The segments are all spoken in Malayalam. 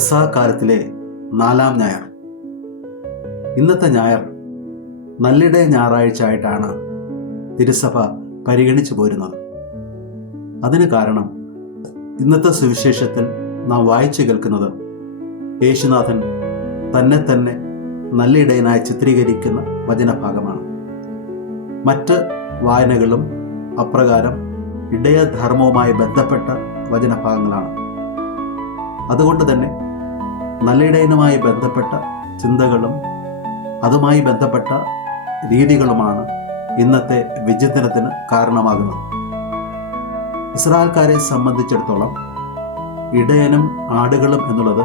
പെസഹ കാലത്തിലെ 4-ാം ഞായർ. ഇന്നത്തെ ഞായർ നല്ലിടയ ഞായറാഴ്ച ആയിട്ടാണ് തിരുസഭ പരിഗണിച്ചു പോരുന്നത്. അതിന് കാരണം ഇന്നത്തെ സുവിശേഷത്തിൽ നാം വായിച്ചു കേൾക്കുന്നത് യേശുനാഥൻ തന്നെ നല്ലിടയനായി ചിത്രീകരിക്കുന്ന വചനഭാഗമാണ്. മറ്റ് വായനകളും അപ്രകാരം ഇടയധർമ്മവുമായി ബന്ധപ്പെട്ട വചനഭാഗങ്ങളാണ്. അതുകൊണ്ട് തന്നെ നല്ലിടയനുമായി ബന്ധപ്പെട്ട ചിന്തകളും അതുമായി ബന്ധപ്പെട്ട രീതികളുമാണ് ഇന്നത്തെ വിചിന്തനത്തിന് കാരണമാകുന്നത്. ഇസ്രായേൽക്കാരെ സംബന്ധിച്ചിടത്തോളം ഇടയനും ആടുകളും എന്നുള്ളത്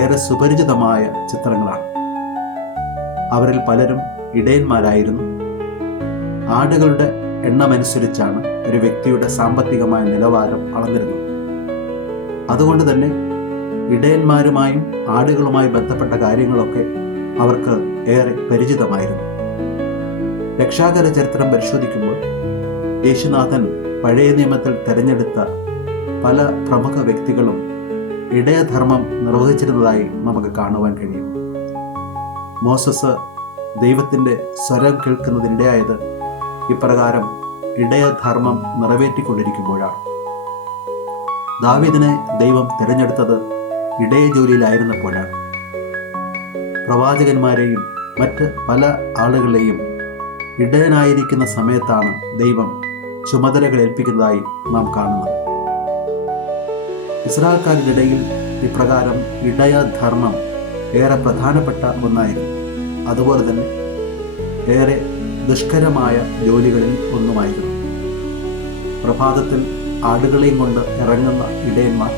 ഏറെ സുപരിചിതമായ ചിത്രങ്ങളാണ്. അവരിൽ പലരും ഇടയന്മാരായിരുന്നു. ആടുകളുടെ എണ്ണമനുസരിച്ചാണ് ഒരു വ്യക്തിയുടെ സാമ്പത്തികമായ നിലവാരം അളന്നിരുന്നത്. അതുകൊണ്ട് തന്നെ ഇടയന്മാരുമായും ആടുകളുമായി ബന്ധപ്പെട്ട കാര്യങ്ങളൊക്കെ അവർക്ക് ഏറെ പരിചിതമായിരുന്നു. രക്ഷാകര ചരിത്രം പരിശോധിക്കുമ്പോൾ യേശുനാഥൻ പഴയ നിയമത്തിൽ തിരഞ്ഞെടുത്ത പല പ്രമുഖ വ്യക്തികളും ഇടയധർമ്മം നിർവഹിച്ചിരുന്നതായി നമുക്ക് കാണുവാൻ കഴിയും. മോസസ് ദൈവത്തിൻ്റെ സ്വരം കേൾക്കുന്നതിനിടയായത് ഇപ്രകാരം ഇടയധർമ്മം നിറവേറ്റിക്കൊണ്ടിരിക്കുമ്പോഴാണ്. ദാവീദിനെ ദൈവം തിരഞ്ഞെടുത്തത് ഇടയ ജോലിയിലായിരുന്നപ്പോഴാണ്. പ്രവാചകന്മാരെയും മറ്റ് പല ആളുകളെയും ഇടയനായിരിക്കുന്ന സമയത്താണ് ദൈവം ചുമതലകൾ ഏൽപ്പിക്കുന്നതായി നാം കാണുന്നത്. ഇസ്രായേൽക്കാരുടെ ഇടയിൽ ഇപ്രകാരം ഇടയധർമ്മം ഏറെ പ്രധാനപ്പെട്ട ഒന്നായിരുന്നു. അതുപോലെ തന്നെ ഏറെ ദുഷ്കരമായ ജോലികളിൽ ഒന്നുമായിരുന്നു. പ്രഭാതത്തിൽ ആടുകളെയും കൊണ്ട് ഇറങ്ങുന്ന ഇടയന്മാർ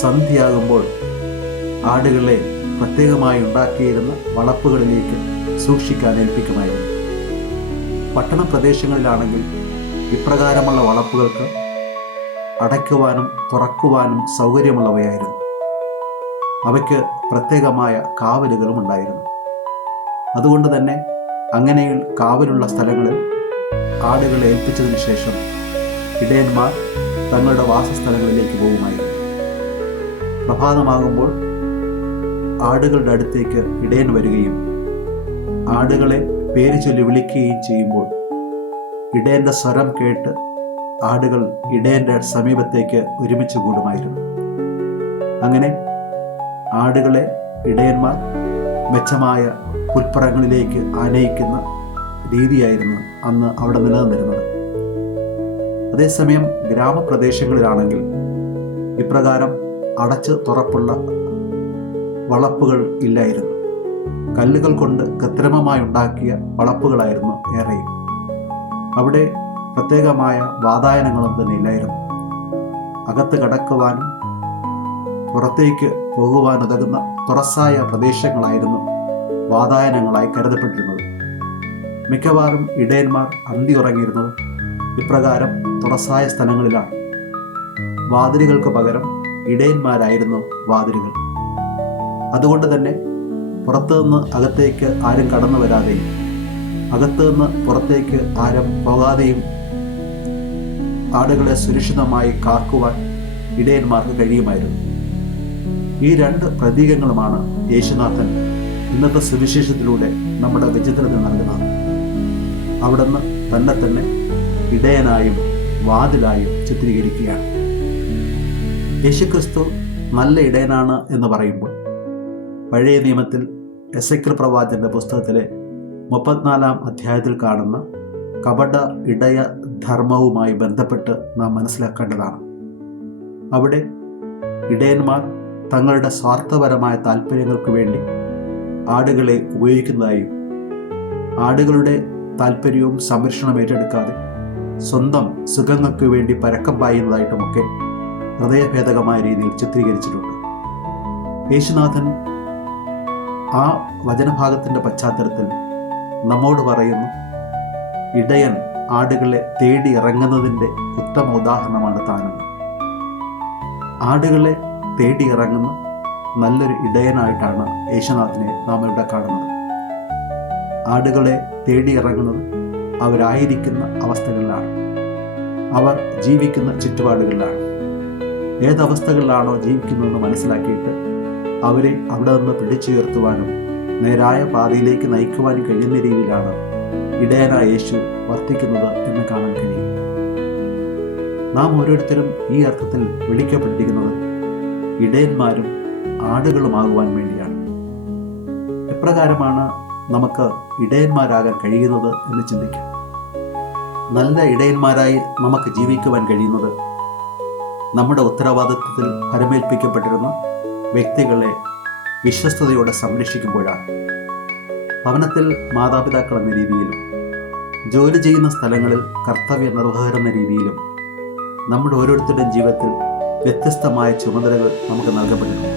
സന്ധ്യയാകുമ്പോൾ ആടുകളെ പ്രത്യേകമായി ഉണ്ടാക്കിയിരുന്ന വളപ്പുകളിലേക്ക് സൂക്ഷിക്കാൻ ഏൽപ്പിക്കുമായിരുന്നു. പട്ടണ പ്രദേശങ്ങളിലാണെങ്കിൽ ഇപ്രകാരമുള്ള വളപ്പുകൾക്ക് അടയ്ക്കുവാനും തുറക്കുവാനും സൗകര്യമുള്ളവയായിരുന്നു. അവയ്ക്ക് പ്രത്യേകമായ കാവലുകളും ഉണ്ടായിരുന്നു. അതുകൊണ്ട് തന്നെ അങ്ങനെ കാവലുള്ള സ്ഥലങ്ങളിൽ ആടുകളെ ഏൽപ്പിച്ചതിന് ശേഷം ഇടയന്മാർ തങ്ങളുടെ വാസസ്ഥലങ്ങളിലേക്ക് പോകുമായിരുന്നു. പ്രഭാതമാകുമ്പോൾ ആടുകളുടെ അടുത്തേക്ക് ഇടയൻ വരികയും ആടുകളെ പേര് ചൊല്ലി വിളിക്കുകയും ചെയ്യുമ്പോൾ ഇടയൻ്റെ സ്വരം കേട്ട് ആടുകൾ ഇടയൻ്റെ സമീപത്തേക്ക് ഒരുമിച്ച് കൂടുമായിരുന്നു. അങ്ങനെ ആടുകളെ ഇടയന്മാർ മെച്ചമായ പുൽപ്പറങ്ങളിലേക്ക് ആനയിക്കുന്ന രീതിയായിരുന്നു അന്ന് അവിടെ നിലനിന്നിരുന്നത്. അതേസമയം ഗ്രാമപ്രദേശങ്ങളിലാണെങ്കിൽ ഇപ്രകാരം അടച്ച് തുറപ്പുള്ള വളപ്പുകൾ ഇല്ലായിരുന്നു. കല്ലുകൾ കൊണ്ട് കൃത്രിമമായി ഉണ്ടാക്കിയ വളപ്പുകളായിരുന്നു ഏറെയും. അവിടെ പ്രത്യേകമായ വാതായനങ്ങളൊന്നും തന്നെ ഇല്ലായിരുന്നു. അകത്ത് കടക്കുവാനും പുറത്തേക്ക് പോകുവാനുതകുന്ന തുറസായ പ്രദേശങ്ങളായിരുന്നു വാതായനങ്ങളായി കരുതപ്പെട്ടിരുന്നത്. മിക്കവാറും ഇടയന്മാർ അന്തി ഉറങ്ങിയിരുന്നത് ഇപ്രകാരം തുറസായ സ്ഥലങ്ങളിലാണ്. വാതിലുകൾക്ക് പകരം ഇടയന്മാരായിരുന്നു വാതിലുകൾ. അതുകൊണ്ട് തന്നെ പുറത്തുനിന്ന് അകത്തേക്ക് ആരും കടന്നു വരാതെയും അകത്തുനിന്ന് പുറത്തേക്ക് ആരും പോകാതെയും ആടുകളെ സുരക്ഷിതമായി കാക്കുവാൻ ഇടയന്മാർക്ക് കഴിയുമായിരുന്നു. ഈ രണ്ട് പ്രതീകങ്ങളുമാണ് യേശുനാഥൻ ഇന്നത്തെ സുവിശേഷത്തിലൂടെ നമ്മുടെ വിചിന്തനത്തിൽ നൽകുന്നത്. അവിടുന്ന് തന്നെ ഇടയനായും വാതിലായും ചിത്രീകരിക്കുകയാണ്. യേശുക്രിസ്തു നല്ല ഇടയനാണ് എന്ന് പറയുമ്പോൾ പഴയ നിയമത്തിൽ എസെക്കിയേൽ പ്രവാചകന്റെ പുസ്തകത്തിലെ 34-ാം അധ്യായത്തിൽ കാണുന്ന കപട ഇടയ ധർമ്മവുമായി ബന്ധപ്പെട്ട് നാം മനസ്സിലാക്കേണ്ടതാണ്. അവിടെ ഇടയന്മാർ തങ്ങളുടെ സ്വാർത്ഥപരമായ താല്പര്യങ്ങൾക്ക് വേണ്ടി ആടുകളെ ഉപയോഗിക്കുന്നതായും ആടുകളുടെ താല്പര്യവും സംരക്ഷണം ഏറ്റെടുക്കാതെ സ്വന്തം സുഖങ്ങൾക്ക് വേണ്ടി പരക്കം പായുന്നതായിട്ടുമൊക്കെ ഹൃദയഭേദകമായ രീതിയിൽ ചിത്രീകരിച്ചിട്ടുണ്ട്. യേശുനാഥൻ ആ വചനഭാഗത്തിൻ്റെ പശ്ചാത്തലത്തിൽ നമ്മോട് പറയുന്നു, ഇടയൻ ആടുകളെ തേടി ഇറങ്ങുന്നതിൻ്റെ ഉത്തമ ഉദാഹരണമാണ് താനെന്ന്. ആടുകളെ തേടി ഇറങ്ങുന്ന നല്ലൊരു ഇടയനായിട്ടാണ് യേശുനാഥനെ നാം ഇവിടെ കാണുന്നത്. ആടുകളെ തേടി ഇറങ്ങുന്നത് അവരായിരിക്കുന്ന അവസ്ഥകളിലാണ്, അവർ ജീവിക്കുന്ന ചുറ്റുപാടുകളിലാണ്. ഏതവസ്ഥകളിലാണോ ജീവിക്കുന്നതെന്ന് മനസ്സിലാക്കിയിട്ട് അവരെ അവിടെ നിന്ന് പിടിച്ചുയർത്തുവാനും നേരായ പാതയിലേക്ക് നയിക്കുവാനും കഴിയുന്ന രീതിയിലാണ് ഇടയനായ യേശു വർത്തിക്കുന്നത് എന്ന് കാണാൻ കഴിയും. നാം ഓരോരുത്തരും ഈ അർത്ഥത്തിൽ വിളിക്കപ്പെട്ടിരിക്കുന്നത് ഇടയന്മാരും ആടുകളുമാകുവാൻ വേണ്ടിയാണ്. എപ്രകാരമാണ് നമുക്ക് ഇടയന്മാരാകാൻ കഴിയുന്നത് എന്ന് ചിന്തിക്കാം. നല്ല ഇടയന്മാരായി നമുക്ക് ജീവിക്കുവാൻ കഴിയുന്നത് നമ്മുടെ ഉത്തരവാദിത്വത്തിൽ ഫലമേൽപ്പിക്കപ്പെട്ടിരുന്ന വ്യക്തികളെ വിശ്വസ്തയോടെ സംരക്ഷിക്കുമ്പോഴാണ്. ഭവനത്തിൽ മാതാപിതാക്കൾ എന്ന രീതിയിലും ജോലി ചെയ്യുന്ന സ്ഥലങ്ങളിൽ കർത്തവ്യ നിർവഹകർ എന്ന രീതിയിലും നമ്മുടെ ഓരോരുത്തരുടെയും ജീവിതത്തിൽ വ്യത്യസ്തമായ ചുമതലകൾ നമുക്ക് നൽകപ്പെട്ടിട്ടുണ്ട്.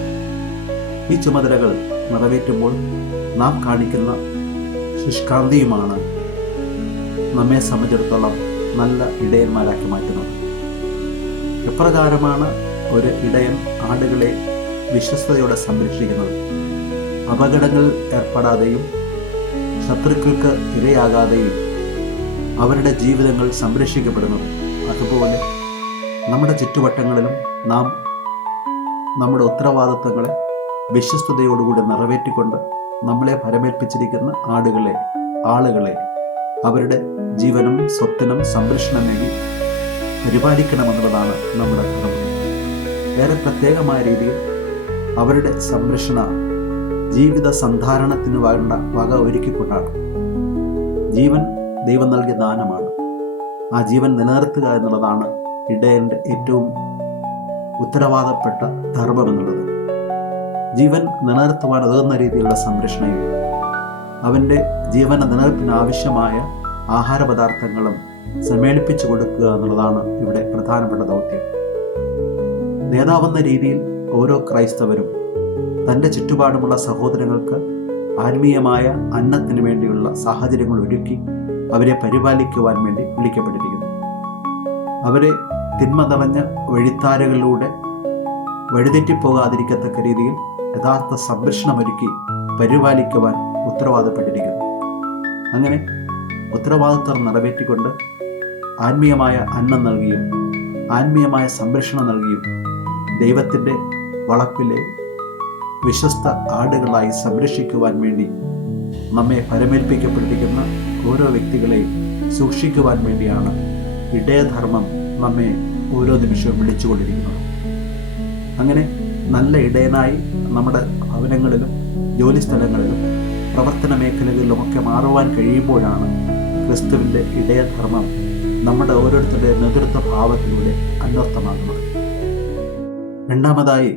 ഈ ചുമതലകൾ നിറവേറ്റുമ്പോൾ നാം കാണിക്കുന്ന ശുഷ്കാന്തിയുമാണ് നമ്മെ സംബന്ധിച്ചിടത്തോളം നല്ല ഇടയന്മാരാക്കി മാറ്റുന്നത്. എപ്രകാരമാണ് ഒരു ഇടയൻ ആടുകളെ വിശ്വസ്തയോടെ സംരക്ഷിക്കുന്നത്? അപകടങ്ങളിൽ ഏർപ്പെടാതെയും ശത്രുക്കൾക്ക് ഇരയാകാതെയും അവരുടെ ജീവിതങ്ങൾ സംരക്ഷിക്കപ്പെടുന്നത്. അതുപോലെ നമ്മുടെ ചുറ്റുവട്ടങ്ങളിലും നാം നമ്മുടെ ഉത്തരവാദിത്തങ്ങളെ വിശ്വസ്തയോടുകൂടി നിറവേറ്റിക്കൊണ്ട് നമ്മളെ ഫലമേൽപ്പിച്ചിരിക്കുന്ന ആളുകളെ അവരുടെ ജീവനും സ്വത്തിനും സംരക്ഷണം നൽകി പരിപാലിക്കണമെന്നുള്ളതാണ് നമ്മുടെ ധർമ്മം. വേറെ പ്രത്യേകമായ രീതിയിൽ അവരുടെ സംരക്ഷണ ജീവിത സന്ധാരണത്തിന് വേണ്ട വക ഒരുക്കിക്കൊണ്ടാണ്. ജീവൻ ദൈവം നൽകിയ ദാനമാണ്. ആ ജീവൻ നിലനിർത്തുക എന്നുള്ളതാണ് ഇടയൻ്റെ ഏറ്റവും ഉത്തരവാദപ്പെട്ട ധർമ്മം എന്നുള്ളത്. ജീവൻ നിലനിർത്തുവാൻ ഉതകുന്ന രീതിയിലുള്ള സംരക്ഷണയും അവൻ്റെ ജീവന നിലനിൽപ്പിന് ആവശ്യമായ ആഹാര പദാർത്ഥങ്ങളും സമ്മേളിപ്പിച്ചു കൊടുക്കുക എന്നുള്ളതാണ് ഇവിടെ പ്രധാനപ്പെട്ട ദൗത്യം. നേതാവെന്ന രീതിയിൽ ഓരോ ക്രൈസ്തവരും തൻ്റെ ചുറ്റുപാടുമുള്ള സഹോദരങ്ങൾക്ക് ആത്മീയമായ അന്നത്തിന് വേണ്ടിയുള്ള സാഹചര്യങ്ങൾ ഒരുക്കി അവരെ പരിപാലിക്കുവാൻ വേണ്ടി വിളിക്കപ്പെട്ടിരിക്കുന്നു. അവരെ തിന്മ നിറഞ്ഞ വഴിത്താരകളിലൂടെ വഴിതെറ്റിപ്പോകാതിരിക്കത്തക്ക രീതിയിൽ യഥാർത്ഥ സംരക്ഷണമൊരുക്കി പരിപാലിക്കുവാൻ ഉത്തരവാദപ്പെട്ടിരിക്കുന്നു. അങ്ങനെ ഉത്തരവാദിത്വം നിറവേറ്റിക്കൊണ്ട് ആത്മീയമായ അന്നം നൽകിയും ആത്മീയമായ സംരക്ഷണം നൽകിയും ദൈവത്തിൻ്റെ വളപ്പിലെ വിശ്വസ്ത ആടുകളായി സംരക്ഷിക്കുവാൻ വേണ്ടി നമ്മെ ഫലമേൽപ്പിക്കപ്പെട്ടിരിക്കുന്ന ഓരോ വ്യക്തികളെയും സൂക്ഷിക്കുവാൻ വേണ്ടിയാണ് ഇടയധർമ്മം നമ്മെ ഓരോ നിമിഷവും വിളിച്ചുകൊണ്ടിരിക്കുന്നത്. അങ്ങനെ നല്ല ഇടയനായി നമ്മുടെ ഭവനങ്ങളിലും ജോലിസ്ഥലങ്ങളിലും പ്രവർത്തന മേഖലകളിലുമൊക്കെ മാറുവാൻ കഴിയുമ്പോഴാണ് ക്രിസ്തുവിൻ്റെ ഇടയധർമ്മം നമ്മുടെ ഓരോരുത്തരുടെ നേതൃത്വ ഭാവത്തിലൂടെ അന്വർത്ഥമാകുന്നത്. രണ്ടാമതായി,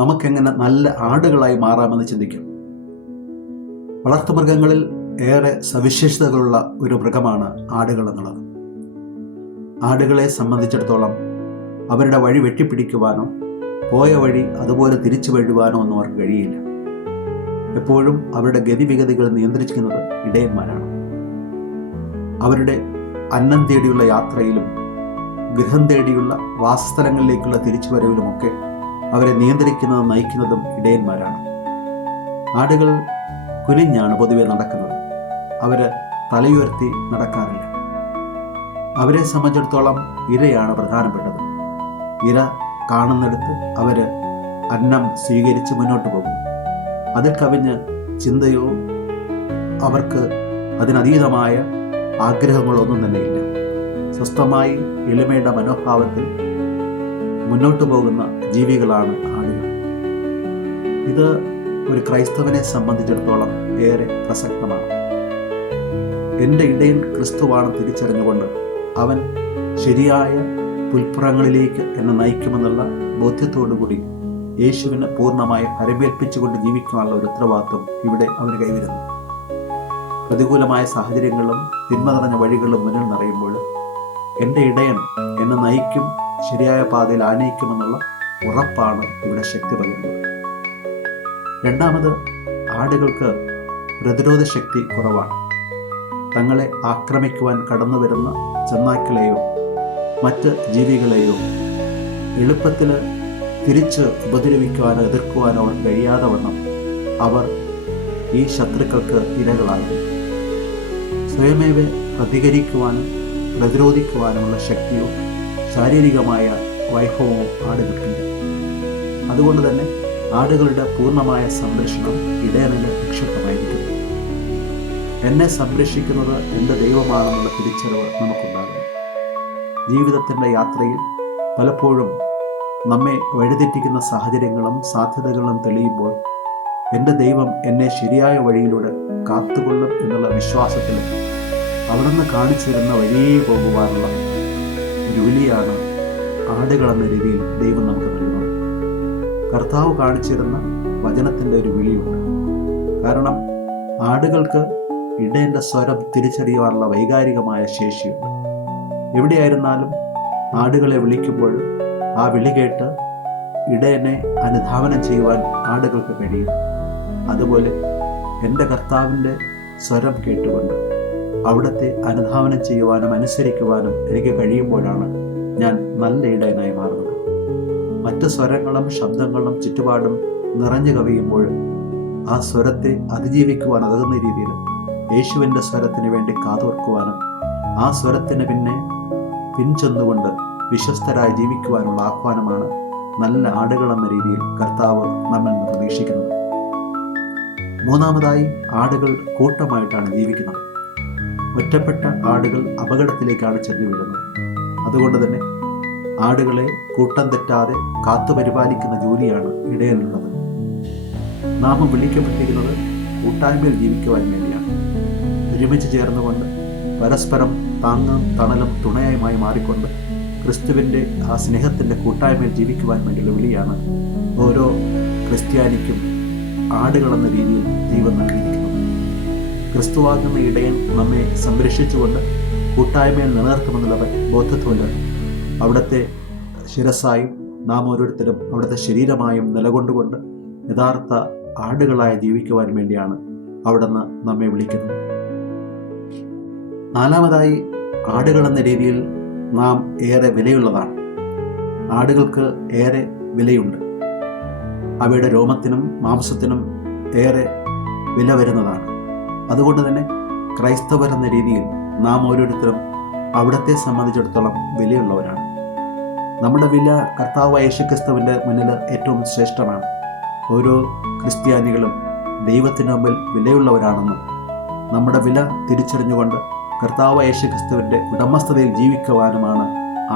നമുക്കെങ്ങനെ നല്ല ആടുകളായി മാറാമെന്ന് ചിന്തിക്കും. വളർത്തുമൃഗങ്ങളിൽ ഏറെ സവിശേഷതകളുള്ള ഒരു മൃഗമാണ് ആടുകൾ എന്നുള്ളത്. ആടുകളെ സംബന്ധിച്ചിടത്തോളം അവരുടെ വഴി വെട്ടിപ്പിടിക്കുവാനോ പോയ വഴി അതുപോലെ തിരിച്ചു വരുവാനോ ഒന്നും അവർക്ക് കഴിയില്ല. എപ്പോഴും അവരുടെ ഗതിവിഗതികൾ നിയന്ത്രിക്കുന്നത് ഇടയന്മാരാണ്. അവരുടെ അന്നം തേടിയുള്ള യാത്രയിലും ഗൃഹം തേടിയുള്ള വാസസ്ഥലങ്ങളിലേക്കുള്ള തിരിച്ചുവരവിലുമൊക്കെ അവരെ നിയന്ത്രിക്കുന്നതും നയിക്കുന്നതും ഇടയന്മാരാണ്. ആടുകൾ കുനിഞ്ഞാണ് പൊതുവെ നടക്കുന്നത്. അവർ തലയുയർത്തി നടക്കാറില്ല. അവരെ സംബന്ധിച്ചിടത്തോളം ഇരയാണ് പ്രധാനപ്പെട്ടത്. ഇര കാണുന്നിടത്ത് അവർ അന്നം സ്വീകരിച്ച് മുന്നോട്ട് പോകും. അതിൽ കവിഞ്ഞ് ചിന്തയോ അവർക്ക് അതിനതീതമായ ആഗ്രഹങ്ങളൊന്നും തന്നെ ഇല്ല. സ്വസ്ഥമായി എളിമയുടെ മനോഭാവത്തിൽ മുന്നോട്ട് പോകുന്ന ജീവികളാണ് ആടുകൾ. ഇത് ഒരു ക്രൈസ്തവനെ സംബന്ധിച്ചിടത്തോളം ഏറെ പ്രസക്തമാണ്. എൻ്റെ ഇടയൻ ക്രിസ്തുവാണ് തിരിച്ചറിഞ്ഞുകൊണ്ട് അവൻ ശരിയായ പുൽപ്പുറങ്ങളിലേക്ക് എന്നെ നയിക്കുമെന്നുള്ള ബോധ്യത്തോടുകൂടി യേശുവിന് പൂർണ്ണമായി ഫലമേൽപ്പിച്ചുകൊണ്ട് ജീവിക്കാനുള്ള ഒരു ഉത്തരവാദിത്വം ഇവിടെ അവന് കൈവരുന്നു. പ്രതികൂലമായ സാഹചര്യങ്ങളും തിന്മ നിറഞ്ഞ വഴികളും മുന്നിൽ നിറയുമ്പോൾ എൻ്റെ ഇടയൻ എന്നെ നയിക്കും, ശരിയായ പാതയിൽ ആനയിക്കുമെന്നുള്ള ഉറപ്പാണ് ഇവിടെ ശക്തി പകരുന്നത്. രണ്ടാമത്, ആടുകൾക്ക് പ്രതിരോധ ശക്തി കുറവാണ്. തങ്ങളെ ആക്രമിക്കുവാൻ കടന്നു വരുന്ന ചെന്നായ്ക്കളെയോ മറ്റ് ജീവികളെയോ എളുപ്പത്തിൽ തിരിച്ച് ഉപദ്രവിക്കുവാനോ എതിർക്കുവാനോ കഴിയാതെ വണ്ണം അവർ ഈ ശത്രുക്കൾക്ക് ഇരകളാകും. സ്വയമേവ പ്രതികരിക്കുവാനും പ്രതിരോധിക്കുവാനുമുള്ള ശക്തിയോ ശാരീരികമായ വൈഭവമോ ആടുകൾക്കില്ല. അതുകൊണ്ട് തന്നെ ആടുകളുടെ പൂർണ്ണമായ സംരക്ഷണം ഇടയനിന് നിക്ഷിപ്തമായിരിക്കുന്നു. എന്നെ സംരക്ഷിക്കുന്നത് എൻ്റെ ദൈവമാണെന്നുള്ള തിരിച്ചറിവ് നമുക്കുണ്ടാകുന്നു. ജീവിതത്തിൻ്റെ യാത്രയിൽ പലപ്പോഴും നമ്മെ വഴിതെറ്റിക്കുന്ന സാഹചര്യങ്ങളും സാധ്യതകളും തെളിയുമ്പോൾ എൻ്റെ ദൈവം എന്നെ ശരിയായ വഴിയിലൂടെ കാത്തുകൊള്ളും എന്നുള്ള വിശ്വാസത്തിൽ അവിടുന്ന് കാണിച്ചു തരുന്ന വഴിയേ പോകുവാനുള്ള ഒരു വിളിയാണ് ആടുകളെന്ന രീതിയിൽ ദൈവം നമുക്ക് നൽകുന്നത്. കർത്താവ് കാണിച്ചു തരുന്ന വചനത്തിൻ്റെ ഒരു വിളിയുണ്ട്. കാരണം ആടുകൾക്ക് ഇടയൻ്റെ സ്വരം തിരിച്ചറിയുവാനുള്ള വൈകാരികമായ ശേഷിയുണ്ട്. എവിടെയായിരുന്നാലും ആടുകളെ വിളിക്കുമ്പോൾ ആ വിളി കേട്ട് ഇടയനെ അനുധാവനം ചെയ്യുവാൻ ആടുകൾക്ക് കഴിയും. അതുപോലെ എൻ്റെ കർത്താവിൻ്റെ സ്വരം കേട്ടുകൊണ്ട് അവിടുത്തെ അനുധാവനം ചെയ്യുവാനും അനുസരിക്കുവാനും എനിക്ക് കഴിയുമ്പോഴാണ് ഞാൻ നല്ല ഇടയനായി മാറുന്നത്. മറ്റ് സ്വരങ്ങളും ശബ്ദങ്ങളും ചുറ്റുപാടും നിറഞ്ഞു കവിയുമ്പോൾ ആ സ്വരത്തെ അതിജീവിക്കുവാൻ ഉതകുന്ന രീതിയിൽ യേശുവിൻ്റെ സ്വരത്തിന് വേണ്ടി കാതോർക്കുവാനും ആ സ്വരത്തിന് പിൻചെന്നുകൊണ്ട് വിശ്വസ്തരായി ജീവിക്കുവാനുള്ള ആഹ്വാനമാണ് നല്ല ആടുകളെന്ന രീതിയിൽ കർത്താവ് നമ്മിൽ നിന്ന് പ്രതീക്ഷിക്കുന്നത്. മൂന്നാമതായി, ആടുകൾ കൂട്ടമായിട്ടാണ് ജീവിക്കുന്നത്. ഒറ്റപ്പെട്ട ആടുകൾ അപകടത്തിലേക്കാണ് ചെന്നു വീഴുന്നത്. അതുകൊണ്ട് തന്നെ ആടുകളെ കൂട്ടം തെറ്റാതെ കാത്തുപരിപാലിക്കുന്ന ജോലിയാണ് ഇടയനുള്ളത്. നാം വിളിക്കപ്പെട്ടിരിക്കുന്നത് കൂട്ടായ്മയിൽ ജീവിക്കുവാൻ വേണ്ടിയാണ്. ഒരുമിച്ച് ചേർന്നുകൊണ്ട് പരസ്പരം താങ്ങും തണലും തുണയുമായി മാറിക്കൊണ്ട് ക്രിസ്തുവിൻ്റെ ആ സ്നേഹത്തിൻ്റെ കൂട്ടായ്മയിൽ ജീവിക്കുവാൻ വേണ്ടിയുള്ള വിളിയാണ് ഓരോ ക്രിസ്ത്യാനിക്കും ആടുകളെന്ന രീതിയിൽ ദൈവം നൽകിയിരിക്കുന്നത്. ക്രിസ്തുവാകുന്ന ഇടയൻ നമ്മെ സംരക്ഷിച്ചുകൊണ്ട് കൂട്ടായ്മയിൽ നിലനിർത്തുമെന്നുള്ള ബോധത്തോടെ അവിടുത്തെ ശിരസായും നാം ഓരോരുത്തരും അവിടുത്തെ ശരീരമായും നിലകൊണ്ടുകൊണ്ട് യഥാർത്ഥ ആടുകളായി ജീവിക്കുവാൻ വേണ്ടിയാണ് അവിടുന്ന് നമ്മെ വിളിക്കുന്നത്. നാലാമതായി, ആടുകളെന്ന രീതിയിൽ നാം ഏറെ വിലയുള്ളതാണ്. ആടുകൾക്ക് ഏറെ വിലയുണ്ട്. അവയുടെ രോമത്തിനും മാംസത്തിനും ഏറെ വില വരുന്നതാണ്. അതുകൊണ്ട് തന്നെ ക്രൈസ്തവരെന്ന രീതിയിൽ നാം ഓരോരുത്തരും അവിടത്തെ സംബന്ധിച്ചിടത്തോളം വിലയുള്ളവരാണ്. നമ്മുടെ വില കർത്താവായ യേശുക്രിസ്തുവിൻ്റെ മുന്നിൽ ഏറ്റവും ശ്രേഷ്ഠമാണ്. ഓരോ ക്രിസ്ത്യാനികളും ദൈവത്തിന് മുമ്പിൽ വിലയുള്ളവരാണെന്നും നമ്മുടെ വില തിരിച്ചറിഞ്ഞുകൊണ്ട് കർത്താവായ യേശുക്രിസ്തുവിൻ്റെ ഉടമസ്ഥതയിൽ ജീവിക്കുവാനുമാണ്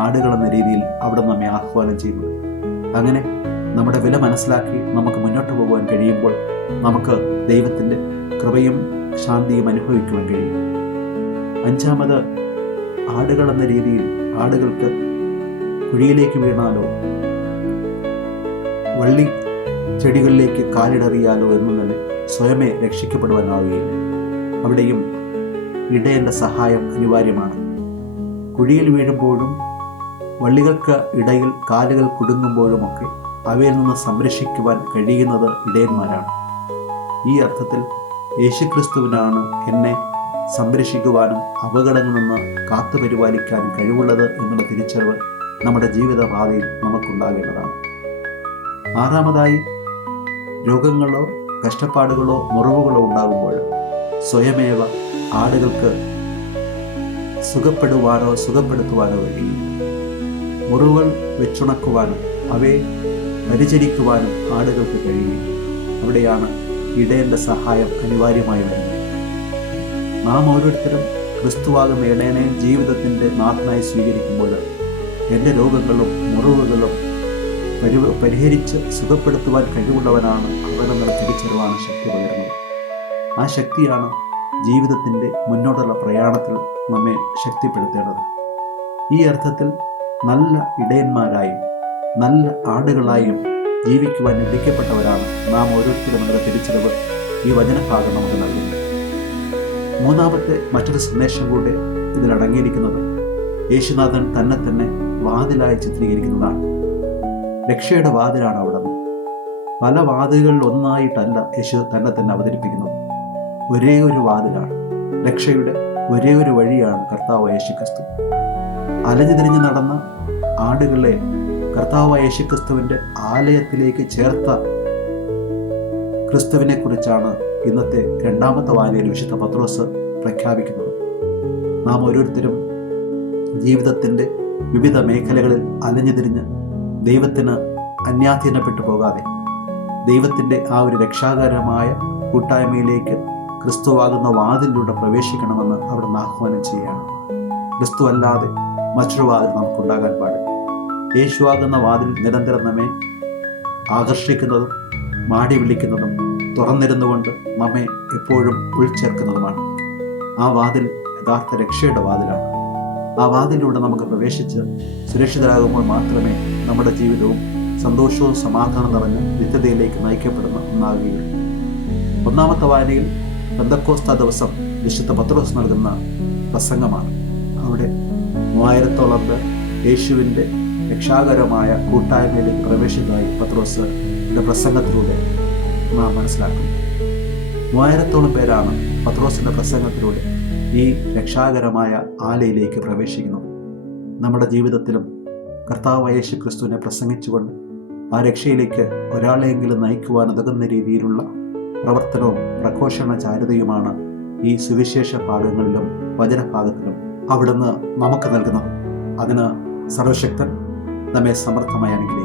ആടുകളെന്ന രീതിയിൽ അവിടെ നമ്മെ ആഹ്വാനം ചെയ്യുന്നത്. അങ്ങനെ നമ്മുടെ വില മനസ്സിലാക്കി നമുക്ക് മുന്നോട്ട് പോകുവാൻ കഴിയുമ്പോൾ നമുക്ക് ദൈവത്തിൻ്റെ കൃപയും ശാന്തിയും അനുഭവിക്കുവാൻ കഴിയും. അഞ്ചാമത്, ആടുകളെന്ന രീതിയിൽ ആടുകൾക്ക് കുഴിയിലേക്ക് വീണാലോ വള്ളി ചെടികളിലേക്ക് കാലിടറിയാലോ എന്നും തന്നെ സ്വയമേ രക്ഷിക്കപ്പെടുവാനാവുകയില്ല. അവിടെയും ഇടയൻ്റെ സഹായം അനിവാര്യമാണ്. കുഴിയിൽ വീഴുമ്പോഴും വള്ളികൾക്ക് ഇടയിൽ കാലുകൾ കുടുങ്ങുമ്പോഴുമൊക്കെ അവയിൽ നിന്ന് സംരക്ഷിക്കുവാൻ കഴിയുന്നത് ഇടയന്മാരാണ്. ഈ അർത്ഥത്തിൽ യേശുക്രിസ്തുവിനാണ് എന്നെ സംരക്ഷിക്കുവാനും അപകടങ്ങളിൽ നിന്ന് കാത്തുപരിപാലിക്കാനും കഴിവുള്ളത് എന്നുള്ള തിരിച്ചറിവ് നമ്മുടെ ജീവിതപാതയിൽ നമുക്കുണ്ടാകേണ്ടതാണ്. ആറാമതായി, രോഗങ്ങളോ കഷ്ടപ്പാടുകളോ മുറിവുകളോ ഉണ്ടാകുമ്പോൾ സ്വയമേവ ആടുകൾക്ക് സുഖപ്പെടുത്തുവാനോ കഴിയും. മുറിവുകൾ വെച്ചുണക്കുവാനും അവയെ പരിചരിക്കുവാനും ആടുകൾക്ക് കഴിയും. അവിടെയാണ് ഇടയൻ്റെ സഹായം അനിവാര്യമായി വരുന്നത്. നാം ഓരോരുത്തരും ക്രിസ്തുവാകുന്ന ഇടയനെ ജീവിതത്തിൻ്റെ നാഥനായി സ്വീകരിക്കുമ്പോൾ എൻ്റെ രോഗങ്ങളും മുറിവുകളും പരിഹരിച്ച് സുഖപ്പെടുത്തുവാൻ കഴിവുള്ളവനാണ് അവനെന്നുള്ള തിരിച്ചറിവാണ് ശക്തി പകരുന്നത്. ആ ശക്തിയാണ് ജീവിതത്തിൻ്റെ മുന്നോട്ടുള്ള പ്രയാണത്തിൽ നമ്മെ ശക്തിപ്പെടുത്തേണ്ടത്. ഈ അർത്ഥത്തിൽ നല്ല ഇടയന്മാരായും നല്ല ആടുകളായും ജീവിക്കുവാൻ വിളിക്കപ്പെട്ടവരാണ് നാം ഓരോരുത്തരും എന്നുള്ള തിരിച്ചറിവ് ഈ വചനഭാഗം നമുക്ക് നൽകുന്നത്. മൂന്നാമത്തെ മറ്റൊരു സന്ദേശം കൂടെ ഇതിലടങ്ങിയിരിക്കുന്നത് യേശുനാഥൻ തന്നെ വാതിലായി ചിത്രീകരിക്കുന്നതാണ്. രക്ഷയുടെ വാതിലാണ് അവിടെ. പല വാതിലുകളിൽ ഒന്നായിട്ടല്ല യേശു തന്നെ അവതരിപ്പിക്കുന്നത്. ഒരേ ഒരു വാതിലാണ്. രക്ഷയുടെ ഒരേ ഒരു വഴിയാണ് കർത്താവായ യേശുക്രിസ്തു. അലഞ്ഞു തിരിഞ്ഞ് നടന്ന ആടുകളെ കർത്താവായ യേശുക്രിസ്തുവിൻ്റെ ആലയത്തിലേക്ക് ചേർത്ത ക്രിസ്തുവിനെ കുറിച്ചാണ് ഇന്നത്തെ രണ്ടാമത്തെ വായനയിൽ വിശുദ്ധ പത്രോസ് പ്രഖ്യാപിക്കുന്നത്. നാം ഓരോരുത്തരും ജീവിതത്തിൻ്റെ വിവിധ മേഖലകളിൽ അലഞ്ഞു തിരിഞ്ഞ് ദൈവത്തിന് അന്യാധീനപ്പെട്ടു പോകാതെ ദൈവത്തിൻ്റെ ആ ഒരു രക്ഷാകരമായ കൂട്ടായ്മയിലേക്ക് ക്രിസ്തുവാകുന്ന വാതിലിലൂടെ പ്രവേശിക്കണമെന്ന് അവിടെ നിന്ന് ആഹ്വാനം ചെയ്യുകയാണ്. ക്രിസ്തു അല്ലാതെ മറ്റൊരു വാതിൽ നമുക്കുണ്ടാകാൻ പാടില്ല. യേശുവാകുന്ന വാതിൽ നിരന്തരം നമ്മെ ആകർഷിക്കുന്നതും മാടി വിളിക്കുന്നതും തുറന്നിരുന്നുകൊണ്ട് നമ്മെ എപ്പോഴും ഉൾച്ചേർക്കുന്നതുമാണ്. ആ വാതിൽ യഥാർത്ഥ രക്ഷയുടെ വാതിലാണ്. ആ വാതിലൂടെ നമുക്ക് പ്രവേശിച്ച് സുരക്ഷിതരാകുമ്പോൾ മാത്രമേ നമ്മുടെ ജീവിതവും സന്തോഷവും സമാധാനം നിറഞ്ഞ നിത്യതയിലേക്ക് നയിക്കപ്പെടുന്ന ഒന്നാകുകയുള്ളൂ. ഒന്നാമത്തെ വായനയിൽ പെന്തക്കോസ്ത ദിവസം വിശുദ്ധ പത്രോസ് നൽകുന്ന പ്രസംഗമാണ്. അവിടെ 3000-ഓളം പേർ യേശുവിൻ്റെ രക്ഷാകരമായ കൂട്ടായ്മയിലേക്ക് പ്രവേശിച്ചതായി പത്രോസിന്റെ പ്രസംഗത്തിലൂടെ നാം മനസ്സിലാക്കുന്നു. 3000-ഓളം പേരാണ് പത്രോസിന്റെ പ്രസംഗത്തിലൂടെ ഈ രക്ഷാകരമായ ആലയിലേക്ക് പ്രവേശിക്കുന്നത്. നമ്മുടെ ജീവിതത്തിലും കർത്താവ് യേശു ക്രിസ്തുവിനെ പ്രസംഗിച്ചുകൊണ്ട് ആ രക്ഷയിലേക്ക് ഒരാളെയെങ്കിലും നയിക്കുവാൻ ഉതകുന്ന രീതിയിലുള്ള പ്രവർത്തനവും പ്രഘോഷണ ചാരുതയുമാണ് ഈ സുവിശേഷ ഭാഗങ്ങളിലും വചനഭാഗത്തിലും അവിടുന്ന് നമുക്ക് നൽകുന്നത്. അതിന് സർവശക്തൻ നമ്മെ സമർത്ഥമായി അനുഗ്രഹിക്കും.